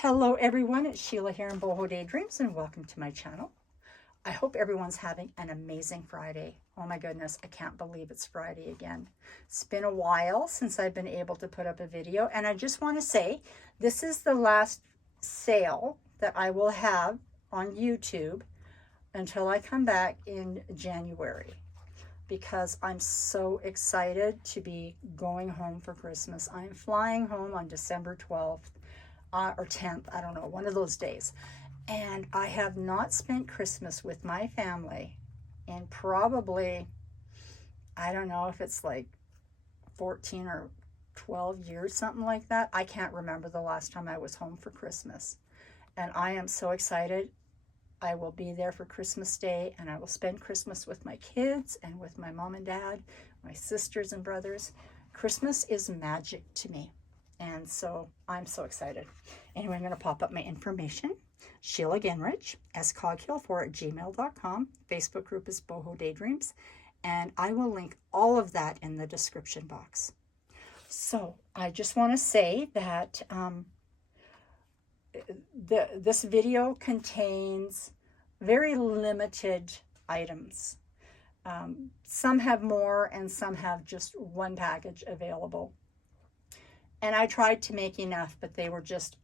Hello everyone, it's Sheila here in Boho Daydreams and welcome to my channel. I hope everyone's having an amazing Friday. Oh my goodness, I can't believe it's Friday again. It's been a while since I've been able to put up a video, and I just want to say this is the last sale that I will have on YouTube until I come back in January, because I'm so excited to be going home for Christmas. I'm flying home on December 12th. Or 10th, I don't know, one of those days. And I have not spent Christmas with my family in probably, I don't know if it's like 14 or 12 years, something like that. I can't remember the last time I was home for Christmas. And I am so excited. I will be there for Christmas Day, and I will spend Christmas with my kids and with my mom and dad, my sisters and brothers. Christmas is magic to me. And so I'm so excited. Anyway, I'm going to pop up my information. Sheila Genrich, scoghill4@gmail.com. Facebook group is Boho Daydreams. And I will link all of that in the description box. So I just want to say that this video contains very limited items. Some have more and some have just one package available. And I tried to make enough, but they were just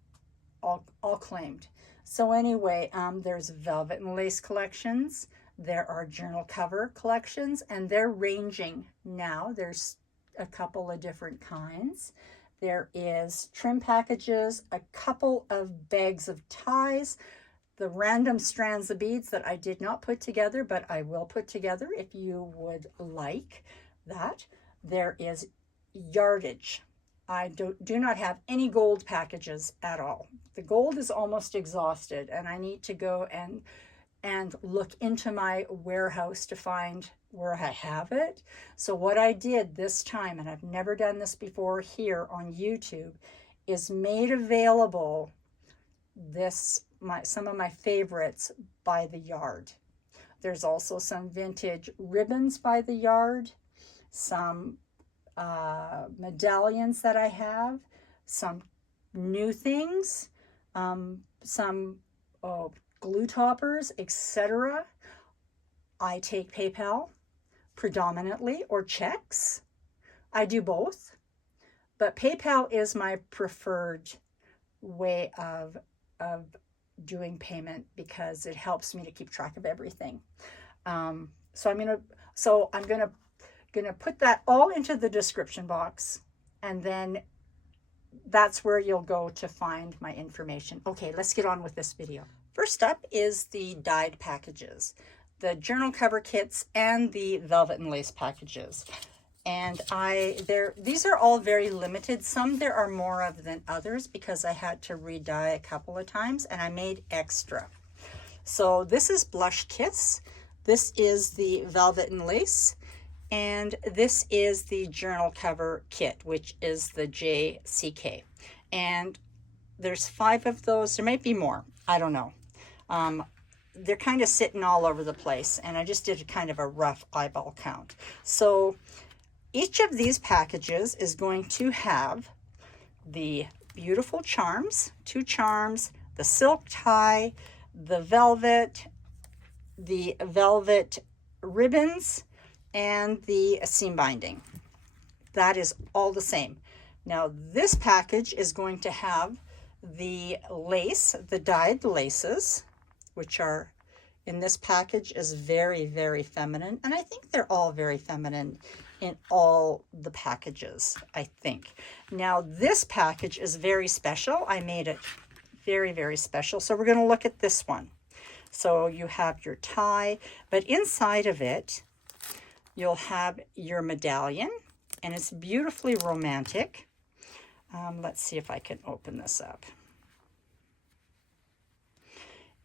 all claimed. So anyway, there's velvet and lace collections. There are journal cover collections, and they're ranging now. There's a couple of different kinds. There is trim packages, a couple of bags of ties, the random strands of beads that I did not put together, but I will put together if you would like that. There is yardage. I do not have any gold packages at all. The gold is almost exhausted, and I need to go and look into my warehouse to find where I have it. So what I did this time, and I've never done this before here on YouTube, is made available some of my favorites by the yard. There's also some vintage ribbons by the yard, some medallions that I have, some new things, some glue toppers, etc. I take PayPal predominantly, or checks. I do both, but PayPal is my preferred way of doing payment because it helps me to keep track of everything. So I'm gonna put that all into the description box, and then that's where you'll go to find my information. Okay, let's get on with this video. First up is the dyed packages, the journal cover kits, and the velvet and lace packages. And these are all very limited. Some there are more of than others because I had to re-dye a couple of times, and I made extra. So this is Blush Kiss. This is the velvet and lace. And this is the journal cover kit, which is the JCK. And there's 5 of those. There might be more. I don't know. They're kind of sitting all over the place, and I just did kind of a rough eyeball count. So each of these packages is going to have the beautiful charms, 2 charms, the silk tie, the velvet ribbons, and the seam binding. That is all the same. Now this package is going to have the lace, the dyed laces, which are in this package is very, very feminine. And I think they're all very feminine in all the packages, I think. Now this package is very special. I made it very, very special. So we're going to look at this one. So you have your tie, but inside of it, you'll have your medallion, and it's beautifully romantic. Let's see if I can open this up.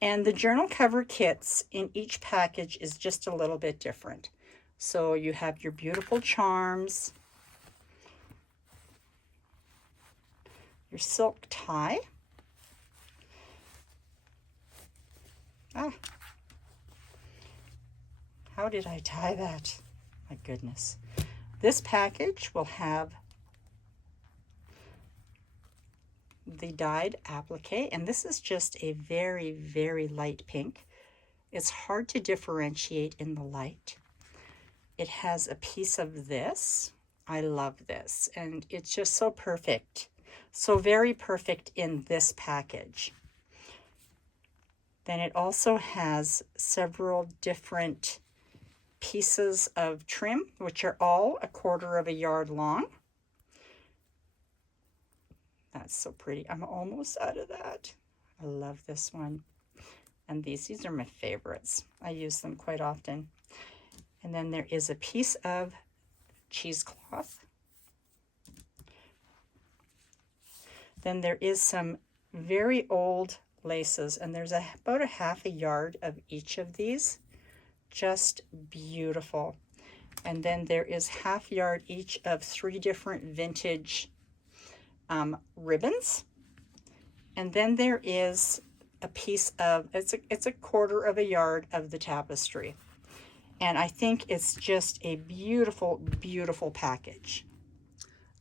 And the journal cover kits in each package is just a little bit different. So you have your beautiful charms, your silk tie. How did I tie that? My goodness. This package will have the dyed applique, and this is just a very, very light pink. It's hard to differentiate in the light. It has a piece of this. I love this, and it's just so perfect. So very perfect in this package. Then it also has several different pieces of trim, which are all 1/4 yard long. That's so pretty. I'm almost out of that. I love this one. And these are my favorites. I use them quite often. And then there is a piece of cheesecloth. Then there is some very old laces, and there's about 1/2 yard of each of these. Just beautiful. And then there is 1/2 yard each of 3 different vintage ribbons. And then there is a piece of, it's 1/4 yard of the tapestry. And I think it's just a beautiful, beautiful package.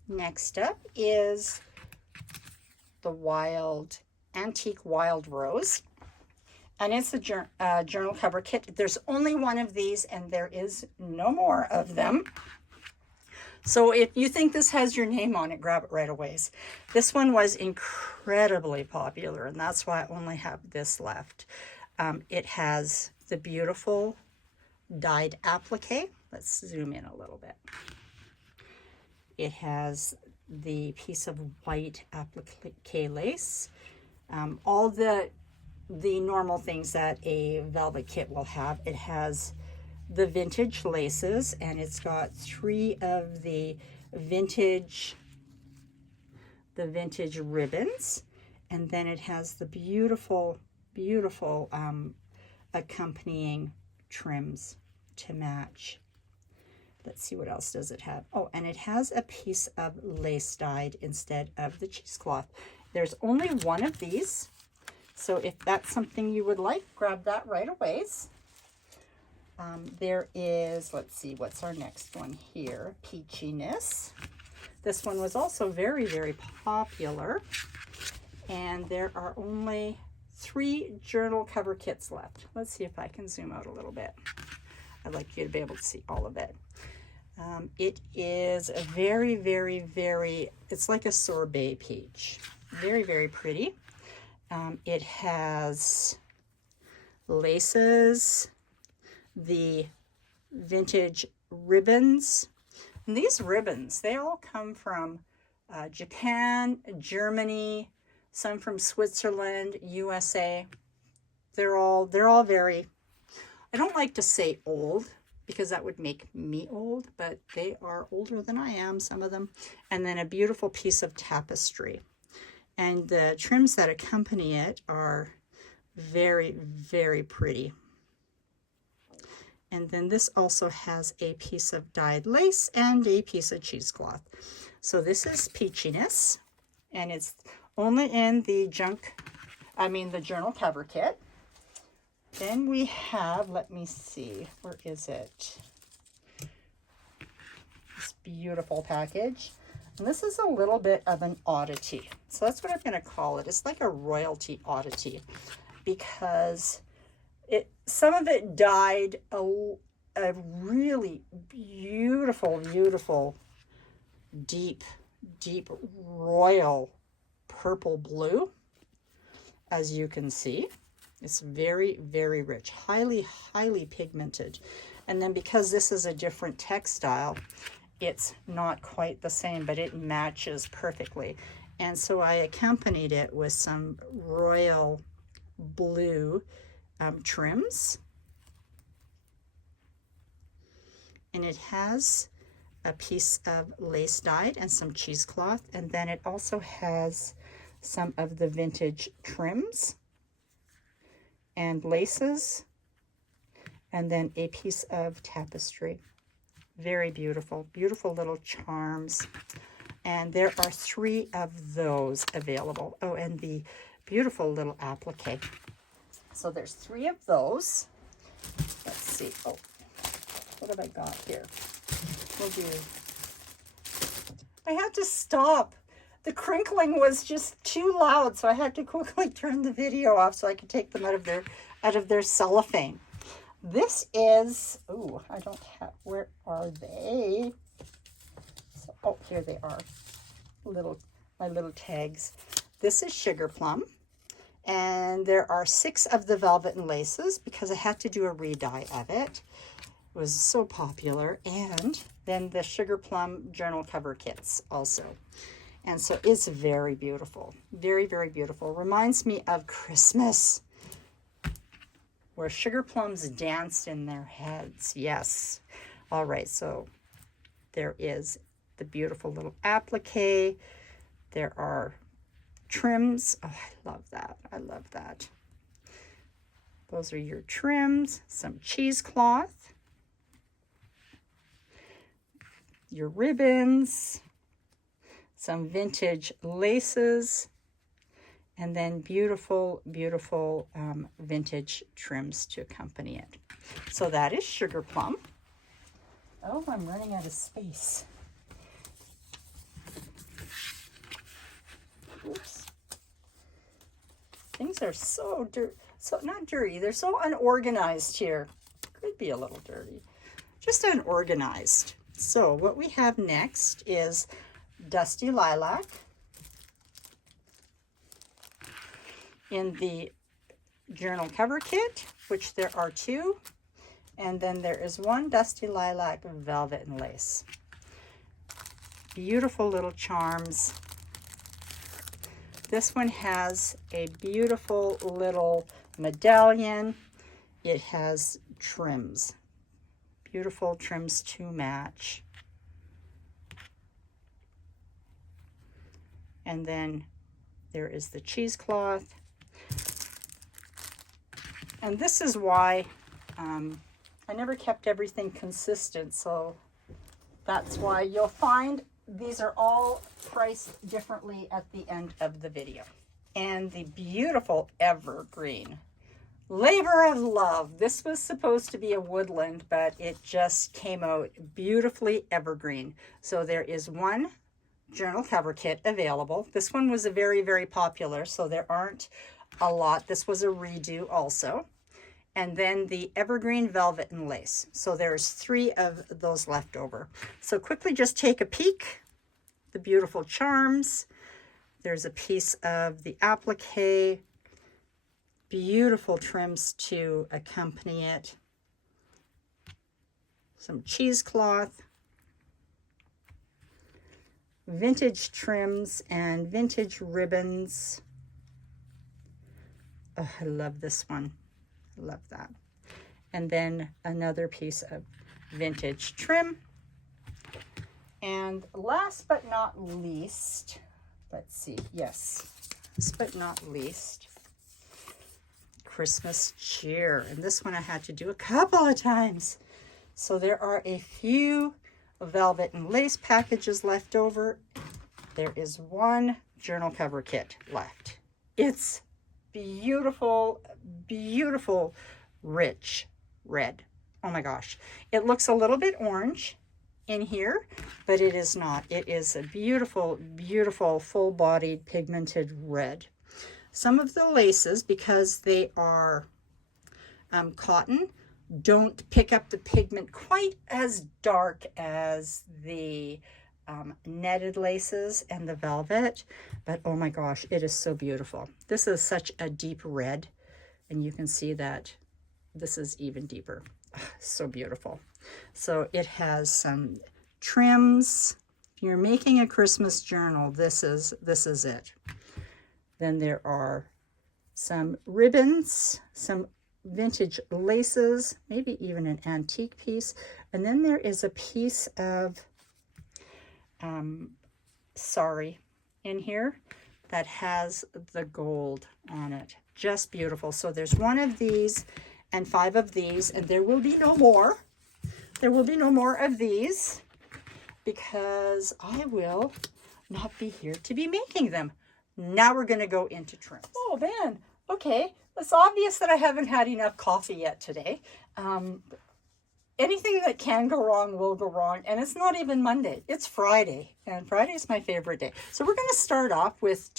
Next up is the antique wild rose. And it's a journal cover kit. There's only one of these, and there is no more of them. So if you think this has your name on it, grab it right away. This one was incredibly popular, and that's why I only have this left. It has the beautiful dyed applique. Let's zoom in a little bit. It has the piece of white applique lace. All the normal things that a velvet kit will have. It has the vintage laces, and it's got 3 of the vintage ribbons, and then it has the beautiful, beautiful accompanying trims to match. Let's see, what else does it have? Oh, and it has a piece of lace dyed instead of the cheesecloth. There's only one of these, so if that's something you would like, grab that right away. There is, let's see, what's our next one here? Peachiness. This one was also very, very popular. And there are only 3 journal cover kits left. Let's see if I can zoom out a little bit. I'd like you to be able to see all of it. It is a very, very, very, it's like a sorbet peach. Very, very pretty. It has laces, the vintage ribbons. And these ribbons, they all come from Japan, Germany, some from Switzerland, USA. They're all very, I don't like to say old because that would make me old, but they are older than I am, some of them. And then a beautiful piece of tapestry. And the trims that accompany it are very, very pretty. And then this also has a piece of dyed lace and a piece of cheesecloth. So this is Peachiness, and it's only in the journal cover kit. Then we have, let me see, where is it? This beautiful package. And this is a little bit of an oddity. So that's what I'm going to call it. It's like a royalty oddity, because some of it dyed a really beautiful, beautiful, deep, deep royal purple blue, as you can see. It's very, very rich, highly, highly pigmented. And then because this is a different textile, it's not quite the same, but it matches perfectly. And so I accompanied it with some royal blue trims. And it has a piece of lace dyed and some cheesecloth. And then it also has some of the vintage trims and laces, and then a piece of tapestry. Very beautiful, beautiful little charms. And there are 3 of those available. Oh, and the beautiful little applique. So there's 3 of those. Let's see. Oh, what have I got here? We'll do. I had to stop. the crinkling was just too loud, so I had to quickly turn the video off so I could take them out of their cellophane. This is, oh, I don't have, where are they? So, oh, here they are, my little tags. This is sugar plum, and there are 6 of the velvet and laces because I had to do a re-dye of it. It was so popular. And then the sugar plum journal cover kits also. And so it's very beautiful, very, very beautiful. Reminds me of Christmas, where sugar plums danced in their heads. Yes. All right, so there is the beautiful little applique. There are trims. Oh, I love that. I love that. Those are your trims. Some cheesecloth. Your ribbons. Some vintage laces. And then beautiful, beautiful vintage trims to accompany it. So that is sugar plum. Oh, I'm running out of space. Oops. Things are so dirty, so not dirty, they're so unorganized here. Could be a little dirty, just unorganized. So what we have next is Dusty Lilac in the journal cover kit, which there are 2. And then there is 1 Dusty Lilac velvet and lace. Beautiful little charms. This one has a beautiful little medallion. It has trims. Beautiful trims to match. And then there is the cheesecloth. And this is why I never kept everything consistent, so that's why you'll find these are all priced differently at the end of the video. And the beautiful evergreen labor of love. This was supposed to be a woodland, but it just came out beautifully evergreen. So there is 1 journal cover kit available. This one was a very, very popular, so there aren't a lot. This was a redo also. And then the evergreen velvet and lace. So there's 3 of those left over. So quickly just take a peek. The beautiful charms. There's a piece of the applique. Beautiful trims to accompany it. Some cheesecloth. Vintage trims and vintage ribbons. Oh, I love this one. Love that. And then another piece of vintage trim. And last but not least, let's see, yes, last but not least, Christmas cheer. And this one I had to do a couple of times. So there are a few velvet and lace packages left over. There is 1 journal cover kit left. It's beautiful, beautiful, rich red. Oh my gosh. It looks a little bit orange in here, but it is not. It is a beautiful, beautiful, full-bodied, pigmented red. Some of the laces, because they are cotton, don't pick up the pigment quite as dark as the netted laces and the velvet, but oh my gosh, it is so beautiful. This is such a deep red, and you can see that this is even deeper. So beautiful. So it has some trims. If you're making a Christmas journal, this is it. Then there are some ribbons, some vintage laces, maybe even an antique piece, and then there is a piece of sari in here that has the gold on it. Just beautiful. So there's 1 of these and 5 of these, and there will be no more. There will be no more of these because I will not be here to be making them. Now we're going to go into trims. Oh man, okay. It's obvious that I haven't had enough coffee yet today. anything that can go wrong will go wrong. And it's not even Monday, it's Friday. And Friday is my favorite day. So we're going to start off with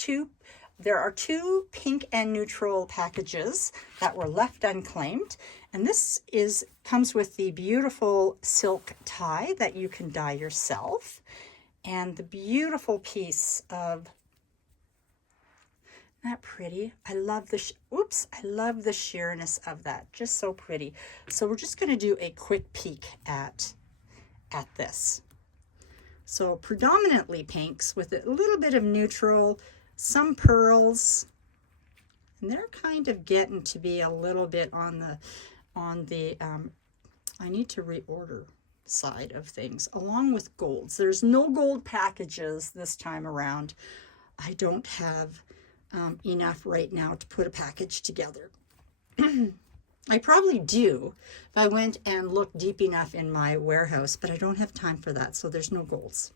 there are two pink and neutral packages that were left unclaimed. And this comes with the beautiful silk tie that you can dye yourself. And the beautiful piece of, isn't that pretty? I love I love the sheerness of that. Just so pretty. So we're just going to do a quick peek at this. So predominantly pinks with a little bit of neutral, some pearls, and they're kind of getting to be a little bit on the I need to reorder side of things, along with golds. There's no gold packages this time around. I don't have enough right now to put a package together. I probably do if I went and looked deep enough in my warehouse, but I don't have time for that, so there's no golds.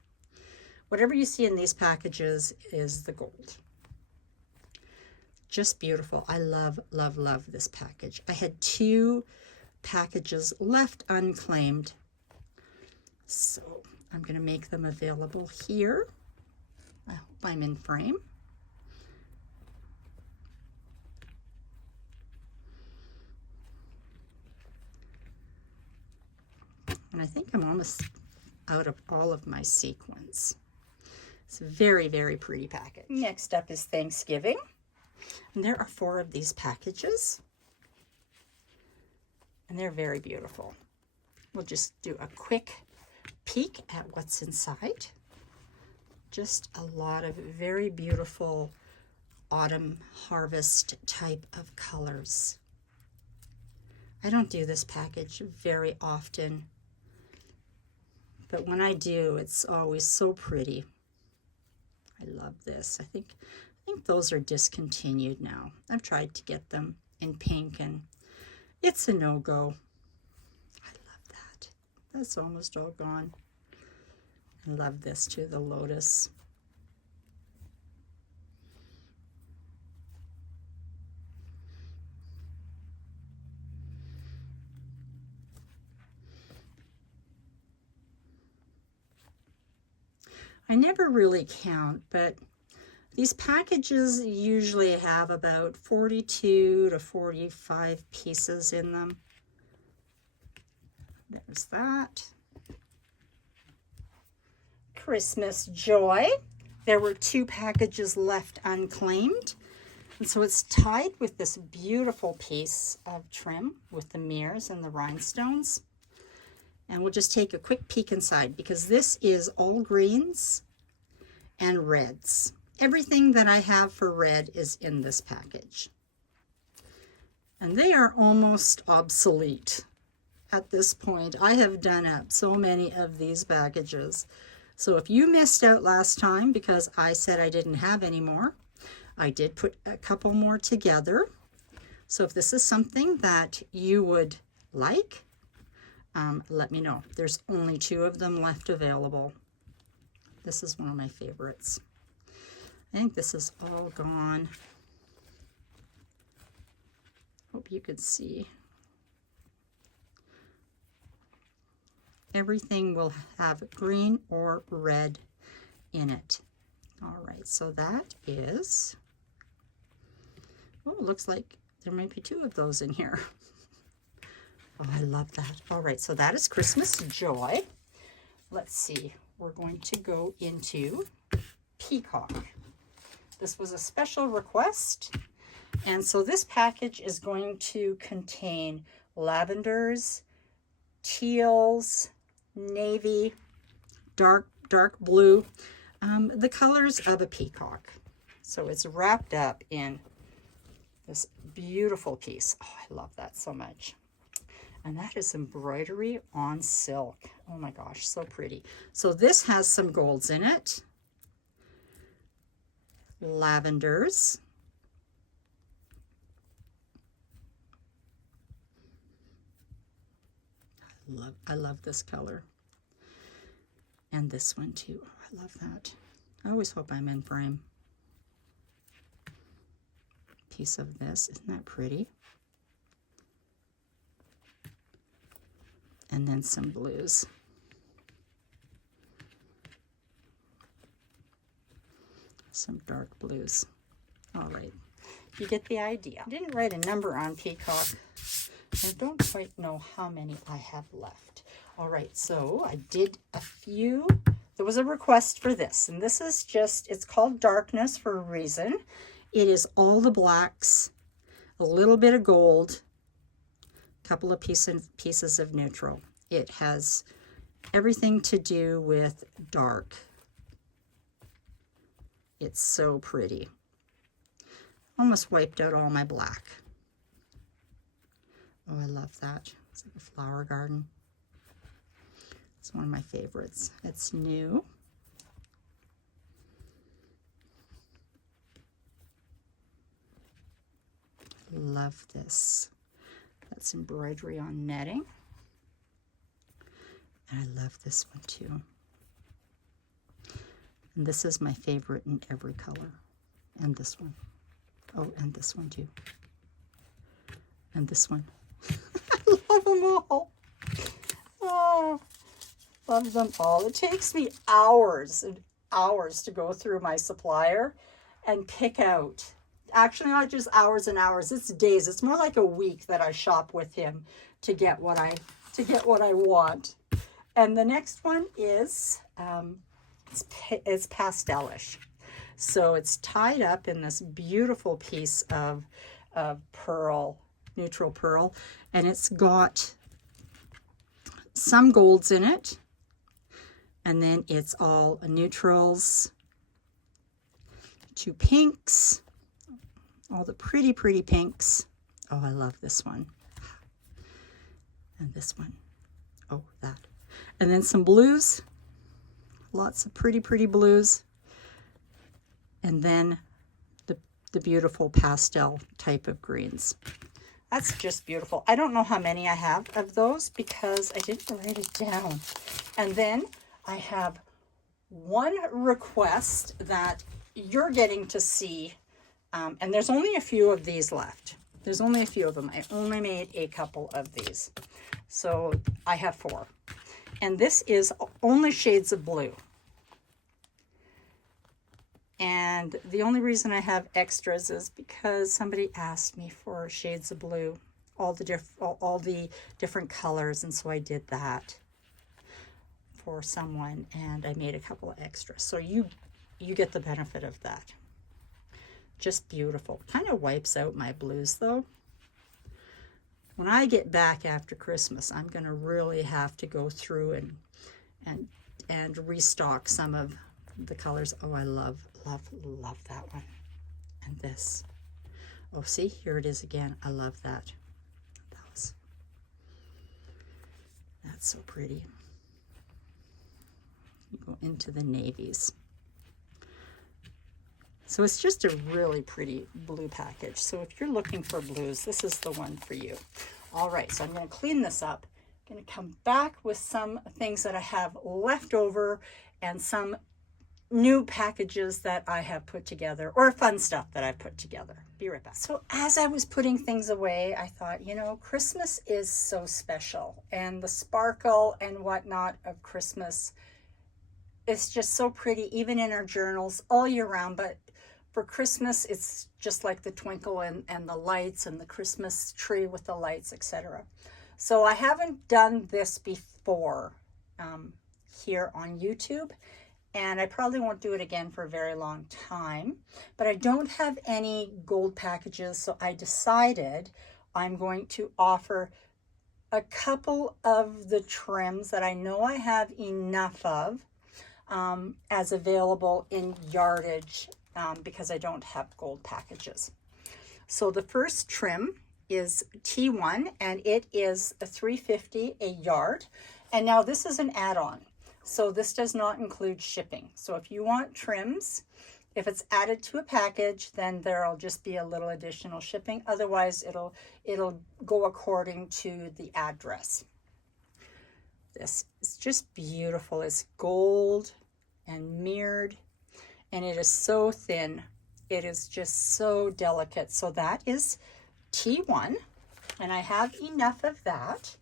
Whatever you see in these packages is the gold. Just beautiful. I love, love, love this package. I had 2 packages left unclaimed, so I'm going to make them available here. I hope I'm in frame. And I think I'm almost out of all of my sequins. It's a very, very pretty package. Next up is Thanksgiving. And there are 4 of these packages. And they're very beautiful. We'll just do a quick peek at what's inside. Just a lot of very beautiful autumn harvest type of colors. I don't do this package very often, but when I do, it's always so pretty. I love this. I think those are discontinued now. I've tried to get them in pink and it's a no-go. I love that. That's almost all gone. I love this too, the lotus. I never really count, but these packages usually have about 42 to 45 pieces in them. There's that. Christmas Joy. There were 2 packages left unclaimed. And so it's tied with this beautiful piece of trim with the mirrors and the rhinestones. And we'll just take a quick peek inside because this is all greens and reds. Everything that I have for red is in this package. And they are almost obsolete at this point. I have done up so many of these packages. So if you missed out last time because I said I didn't have any more, I did put a couple more together. So if this is something that you would like, let me know. There's only 2 of them left available. This is one of my favorites. I think this is all gone. Hope you could see. Everything will have green or red in it. All right, so that is, oh, it looks like there might be 2 of those in here. Oh, I love that. All right, so that is Christmas Joy. Let's see, we're going to go into Peacock. This was a special request, and so this package is going to contain lavenders, teals, navy, dark blue, the colors of a peacock. So it's wrapped up in this beautiful piece. Oh, I love that so much. And that is embroidery on silk. Oh my gosh, so pretty. So this has some golds in it. Lavenders. I love this color. And this one too. Oh, I love that. I always hope I'm in frame. Piece of this. Isn't that pretty? and then some blues. Some dark blues. All right, you get the idea. I didn't write a number on Peacock. I don't quite know how many I have left. All right, so I did a few. There was a request for this, and this is just, it's called Darkness for a reason. It is all the blacks, a little bit of gold, a couple of pieces of neutral. It has everything to do with dark. It's so pretty. Almost wiped out all my black. Oh, I love that. It's like a flower garden. It's one of my favorites. It's new. Love this. That's embroidery on netting. And I love this one too. And this is my favorite in every color. And this one. Oh, and this one too. And this one. I love them all. Oh, love them all. It takes me hours and hours to go through my supplier and pick out. Actually, not just hours and hours. It's days. It's more like a week that I shop with him to get what I want. And the next one is it's pastelish. So it's tied up in this beautiful piece of pearl, neutral pearl, and it's got some golds in it, and then it's all neutrals, 2 pinks, all the pretty pinks. Oh, I love this one. And this one. Oh, that. And then some blues, lots of pretty blues, and then the beautiful pastel type of greens. That's just beautiful. I don't know how many I have of those because I didn't write it down. And then I have one request that you're getting to see, and there's only a few of these left. There's only a few of them. I only made a couple of these. So I have 4. And this is only shades of blue. And the only reason I have extras is because somebody asked me for shades of blue, all the different colors, and so I did that for someone, and I made a couple of extras. So you get the benefit of that. Just beautiful. Kind of wipes out my blues though. When I get back after Christmas, I'm going to really have to go through and restock some of the colors. Oh, I love that one. And this. Oh, see, here it is again. I love that. That's so pretty. You go into the navies. So it's just a really pretty blue package. So if you're looking for blues, this is the one for you. All right, so I'm going to clean this up. I'm going to come back with some things that I have left over and some new packages that I have put together, or fun stuff that I've put together. Be right back. So as I was putting things away, I thought, you know, Christmas is so special, and the sparkle and whatnot of Christmas is just so pretty, even in our journals all year round. But for Christmas, it's just like the twinkle and the lights and the Christmas tree with the lights, etc. So I haven't done this before here on YouTube, and I probably won't do it again for a very long time, but I don't have any gold packages, so I decided I'm going to offer a couple of the trims that I know I have enough of as available in yardage because I don't have gold packages. So the first trim is T1, and it is a $3.50 a yard. And now this is an add-on, so this does not include shipping. So if you want trims, if it's added to a package, then there'll just be a little additional shipping. Otherwise, it'll go according to the address. This is just beautiful. It's gold and mirrored, and it is so thin. It is just so delicate. So that is T1, and I have enough of that.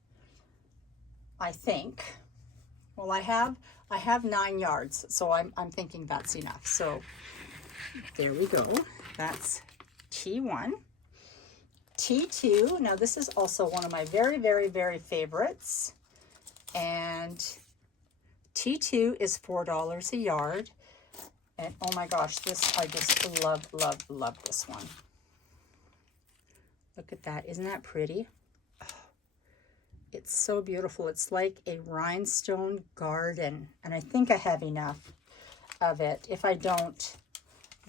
I think, well, I have 9 yards, so I'm thinking that's enough. So there we go. That's T1. T2, now this is also one of my very, very, very favorites. And T2 is $4 a yard. And oh my gosh, this, I just love, love, love this one. Look at that, isn't that pretty? Oh, it's so beautiful. It's like a rhinestone garden. And I think I have enough of it. If I don't,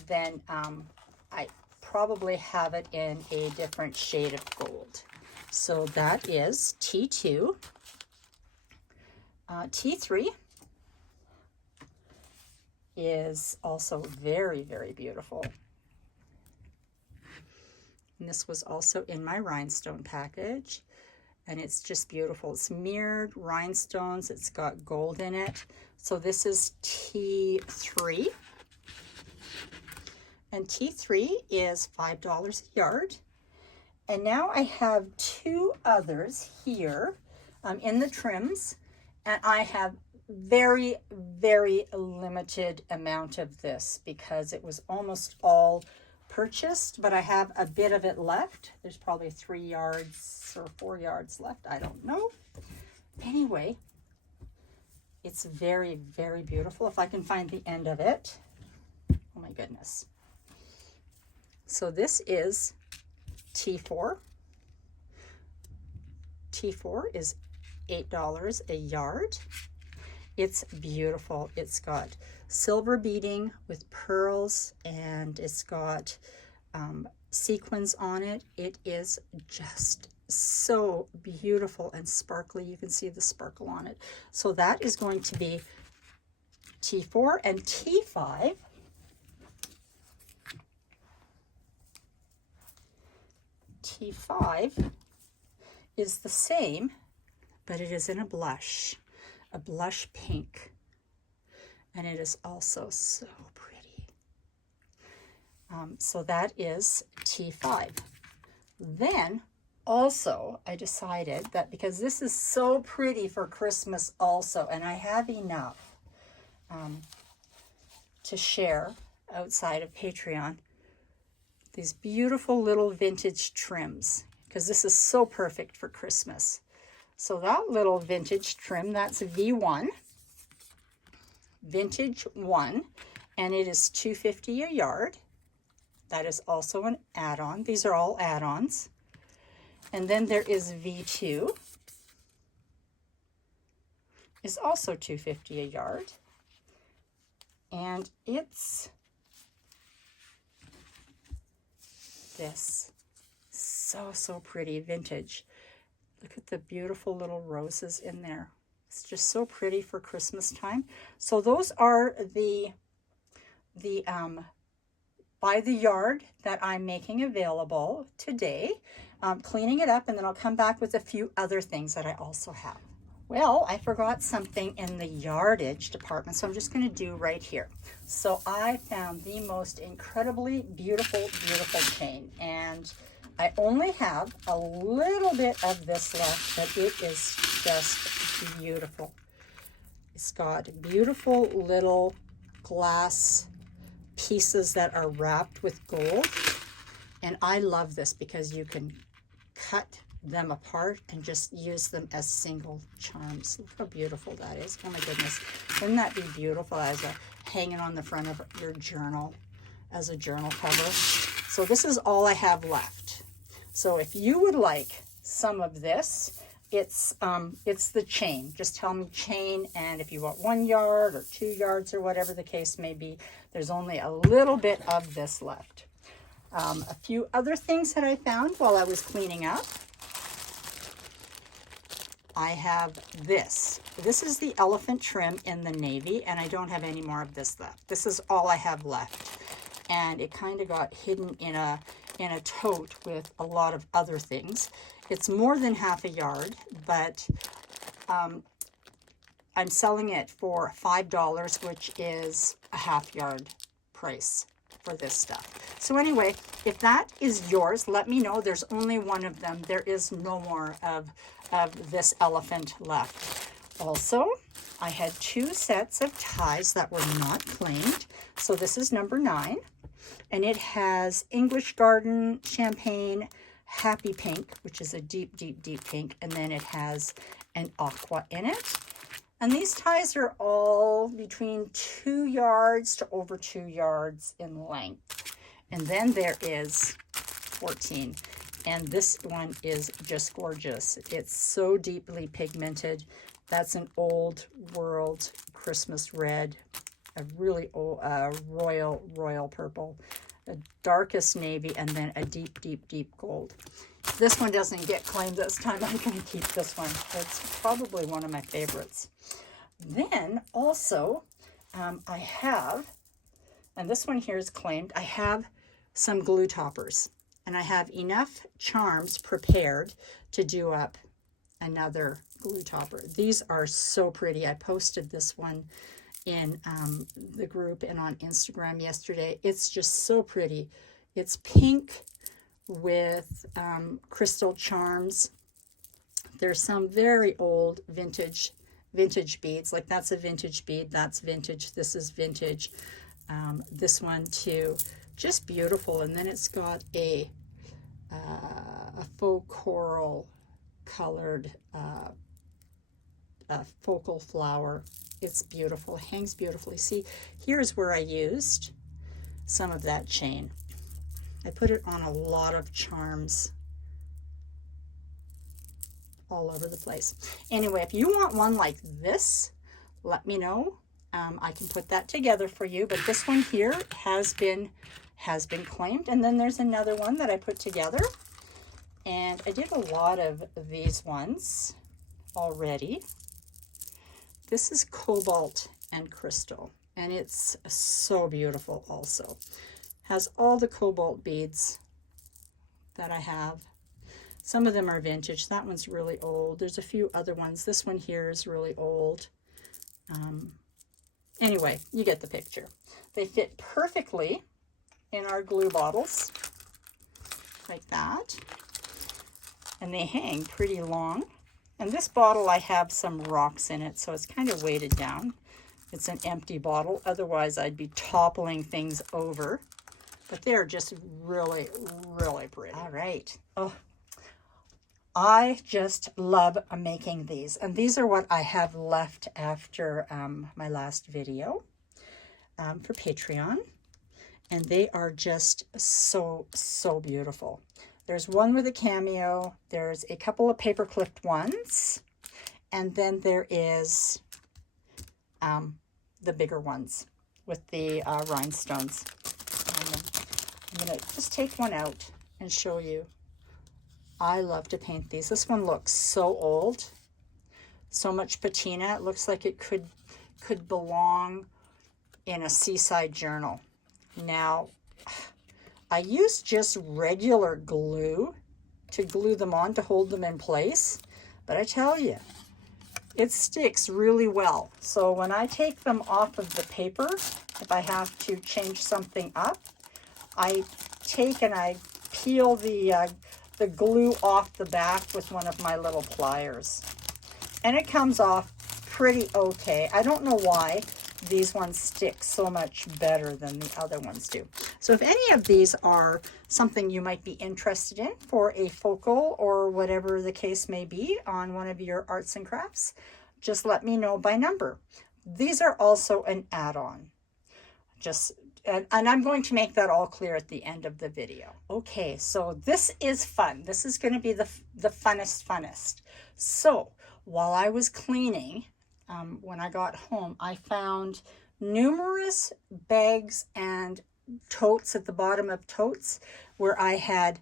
then I probably have it in a different shade of gold. So that is T2. T3 is also very, very beautiful. And this was also in my rhinestone package. And it's just beautiful. It's mirrored rhinestones. It's got gold in it. So this is T3. And T3 is $5 a yard. And now I have 2 others here in the trims. And I have very, very limited amount of this because it was almost all purchased, but I have a bit of it left. There's probably 3 yards or 4 yards left. I don't know. Anyway, it's very, very beautiful. If I can find the end of it. Oh my goodness. So this is T4. T4 is $8 a yard. It's beautiful. It's got silver beading with pearls, and it's got sequins on it. It is just so beautiful and sparkly. You can see the sparkle on it. So that is going to be T4. And T5 T5 is the same, but it is in a blush pink, and it is also so pretty. So that is T5. Then also I decided that because this is so pretty for Christmas also, and I have enough to share outside of Patreon, these beautiful little vintage trims, because this is so perfect for Christmas. So that little vintage trim, that's V1, Vintage 1, and it is $2.50 a yard. That is also an add-on. These are all add-ons. And then there is V2, is also $2.50 a yard. And it's this, so pretty, vintage. Look at the beautiful little roses in there. It's just so pretty for Christmas time. So those are the by the yard that I'm making available today. Cleaning it up, and then I'll come back with a few other things that I also have. Well, I forgot something in the yardage department, so I'm just going to do right here. So I found the most incredibly beautiful, beautiful chain, and I only have a little bit of this left, but it is just beautiful. It's got beautiful little glass pieces that are wrapped with gold, and I love this because you can cut them apart and just use them as single charms. Look how beautiful that is. Oh my goodness, wouldn't that be beautiful as a hanging on the front of your journal as a journal cover? So this is all I have left. So if you would like some of this, it's the chain. Just tell me chain, and if you want 1 yard or 2 yards or whatever the case may be, there's only a little bit of this left. A few other things that I found while I was cleaning up. I have this. This is the elephant trim in the navy, and I don't have any more of this left. This is all I have left. And it kind of got hidden in a tote with a lot of other things. It's more than half a yard, but I'm selling it for $5, which is a half yard price for this stuff. So anyway, if that is yours, let me know. There's only one of them. There is no more of of this elephant left. Also, I had 2 sets of ties that were not claimed. So this is number 9, and it has English Garden, Champagne, Happy Pink, which is a deep, deep, deep pink, and then it has an aqua in it. And these ties are all between 2 yards to over 2 yards in length. And then there is 14. And this one is just gorgeous. It's so deeply pigmented. That's an old world Christmas red, a really old, royal purple, a darkest navy, and then a deep, deep, deep gold. This one doesn't get claimed this time. I'm going to keep this one. It's probably one of my favorites. Then also, I have, and this one here is claimed, I have some glue toppers. And I have enough charms prepared to do up another glue topper. These are so pretty. I posted this one in the group and on Instagram yesterday. It's just so pretty. It's pink with crystal charms. There's some very old vintage beads. Like that's a vintage bead. That's vintage. This is vintage. This one too. Just beautiful. And then it's got a faux coral colored focal flower. It's beautiful. Hangs beautifully. See, here's where I used some of that chain. I put it on a lot of charms all over the place. Anyway, if you want one like this, let me know. I can put that together for you, but this one here has been claimed. And then there's another one that I put together, and I did a lot of these ones already. This is cobalt and crystal, and it's so beautiful also. Has all the cobalt beads that I have. Some of them are vintage. That one's really old. There's a few other ones. This one here is really old. Anyway, you get the picture. They fit perfectly in our glue bottles, like that. And they hang pretty long. And this bottle, I have some rocks in it, so it's kind of weighted down. It's an empty bottle. Otherwise, I'd be toppling things over. But they're just really, really pretty. All right. Oh, I just love making these. And these are what I have left after my last video for Patreon. And they are just so, so beautiful. There's one with a cameo. There's a couple of paper clipped ones. And then there is the bigger ones with the rhinestones. I'm going to just take one out and show you. I love to paint these. This one looks so old. So much patina. It looks like it could belong in a seaside journal. Now, I used just regular glue to glue them on to hold them in place. But I tell you, it sticks really well. So when I take them off of the paper, if I have to change something up, I take and I peel the glue off the back with one of my little pliers. And it comes off pretty okay. I don't know why these ones stick so much better than the other ones do. So if any of these are something you might be interested in for a focal or whatever the case may be on one of your arts and crafts, just let me know by number. These are also an add-on. And I'm going to make that all clear at the end of the video. Okay, so this is fun. This is going to be the funnest. So while I was cleaning, when I got home, I found numerous bags and totes at the bottom of totes where I had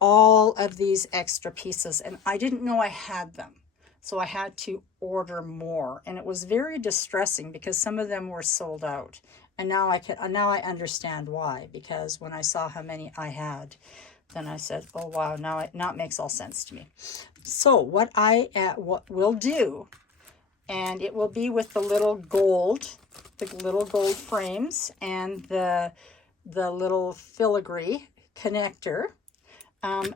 all of these extra pieces, and I didn't know I had them. So I had to order more, and it was very distressing because some of them were sold out. And now I understand why, because when I saw how many I had, then I said, oh wow, now it makes all sense to me. So what we'll do, and it will be with the little gold frames and the little filigree connector.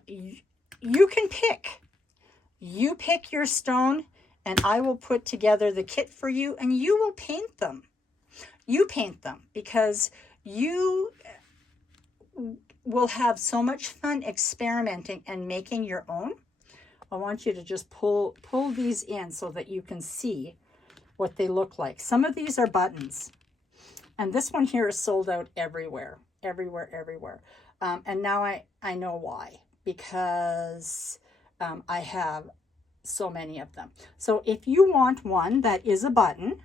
You can pick You pick your stone and I will put together the kit for you, and you will paint them. You paint them because you will have so much fun experimenting and making your own. I want you to just pull these in so that you can see what they look like. Some of these are buttons, and this one here is sold out everywhere. And now I know why, because I have so many of them. So if you want one that is a button,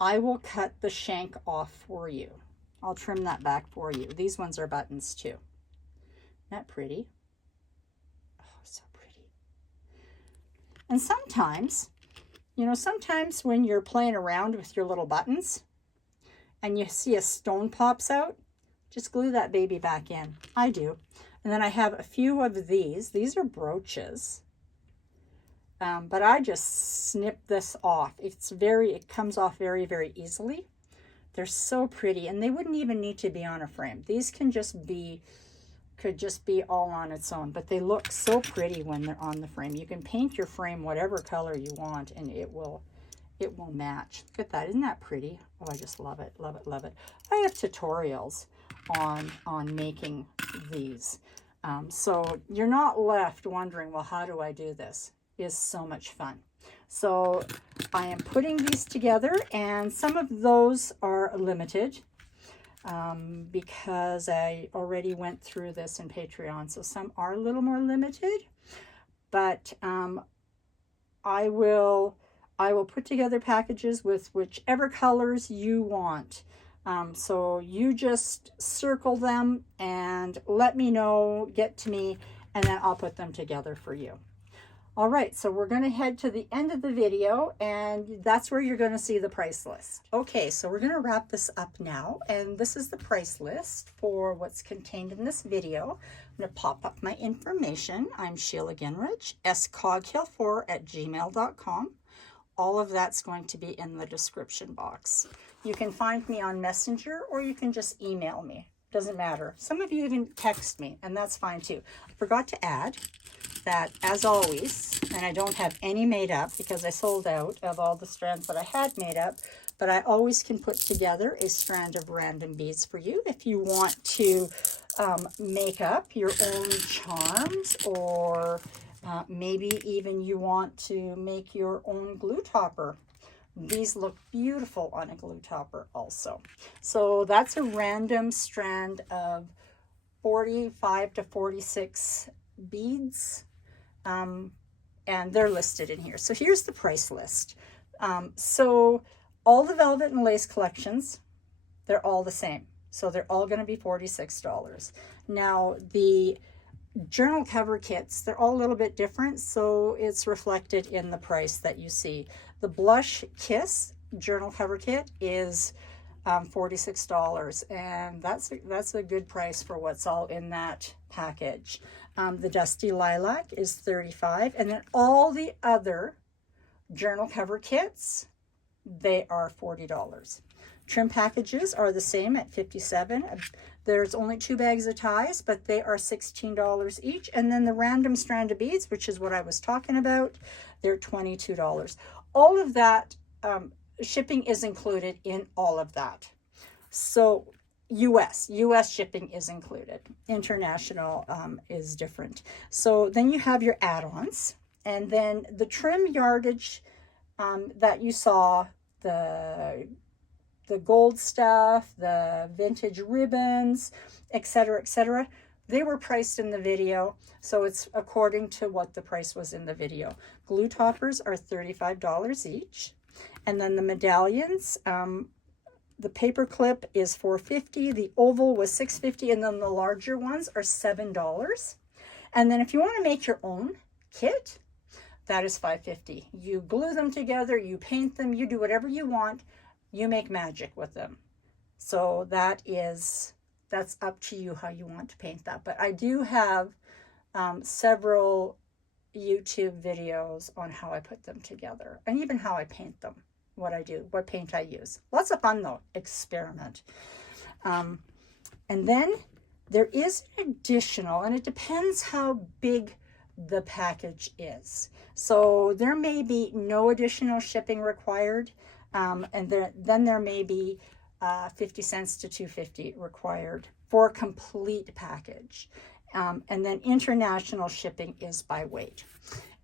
I will cut the shank off for you. I'll trim that back for you. These ones are buttons too. Isn't that pretty? Oh, so pretty. And sometimes, you know, sometimes when you're playing around with your little buttons and you see a stone pops out, just glue that baby back in. I do. And then I have a few of these. These are brooches. But I just snip this off. It comes off very, very easily. They're so pretty, and they wouldn't even need to be on a frame. These could just be all on its own, but they look so pretty when they're on the frame. You can paint your frame whatever color you want, and it will match. Look at that. Isn't that pretty? Oh, I just love it, love it, love it. I have tutorials on making these. So you're not left wondering, well, how do I do this? Is so much fun. So I am putting these together, and some of those are limited because I already went through this in Patreon. So some are a little more limited, but I will put together packages with whichever colors you want. So you just circle them and let me know, get to me, and then I'll put them together for you. All right, so we're going to head to the end of the video, and that's where you're going to see the price list. Okay, so we're going to wrap this up now, and this is the price list for what's contained in this video. I'm going to pop up my information. I'm Sheila Ginrich, scoghill4@gmail.com. All of that's going to be in the description box. You can find me on Messenger, or you can just email me. Doesn't matter. Some of you even text me, and that's fine too. I forgot to add that, as always, and I don't have any made up because I sold out of all the strands that I had made up, but I always can put together a strand of random beads for you if you want to make up your own charms, or maybe even you want to make your own glue topper. These look beautiful on a glue topper also. So that's a random strand of 45 to 46 beads. And they're listed in here. So here's the price list. So all the velvet and lace collections, they're all the same. So they're all going to be $46. Now the journal cover kits, they're all a little bit different, so it's reflected in the price that you see. The Blush Kiss journal cover kit is $46, and that's a good price for what's all in that package. The Dusty Lilac is $35, and then all the other journal cover kits, they are $40. Trim packages are the same at $57. There's only 2 bags of ties, but they are $16 each. And then the random strand of beads, which is what I was talking about, they're $22. All of that shipping is included in all of that. So US shipping is included. International is different. So then you have your add-ons, and then the trim yardage that you saw, the gold stuff, the vintage ribbons, etc., they were priced in the video, so it's according to what the price was in the video. Glue toppers are $35 each, and then the medallions, the paper clip is $4.50, the oval was $6.50, and then the larger ones are $7. And then if you want to make your own kit, that is $5.50. You glue them together, you paint them, you do whatever you want, you make magic with them. So that's up to you how you want to paint that. But I do have several YouTube videos on how I put them together, and even how I paint them, what I do, what paint I use. Lots of fun though, experiment. And then there is an additional, and it depends how big the package is. So there may be no additional shipping required, and then there may be 50 cents to $2.50 required for a complete package. And then international shipping is by weight.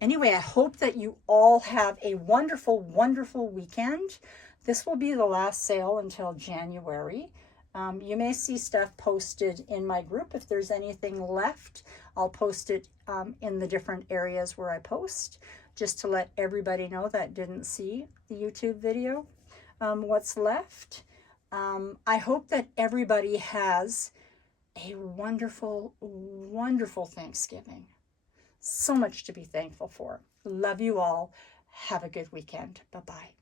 Anyway, I hope that you all have a wonderful, wonderful weekend. This will be the last sale until January. You may see stuff posted in my group. If there's anything left, I'll post it in the different areas where I post, just to let everybody know that didn't see the YouTube video, what's left. I hope that everybody has a wonderful, wonderful Thanksgiving. So much to be thankful for. Love you all. Have a good weekend. Bye-bye.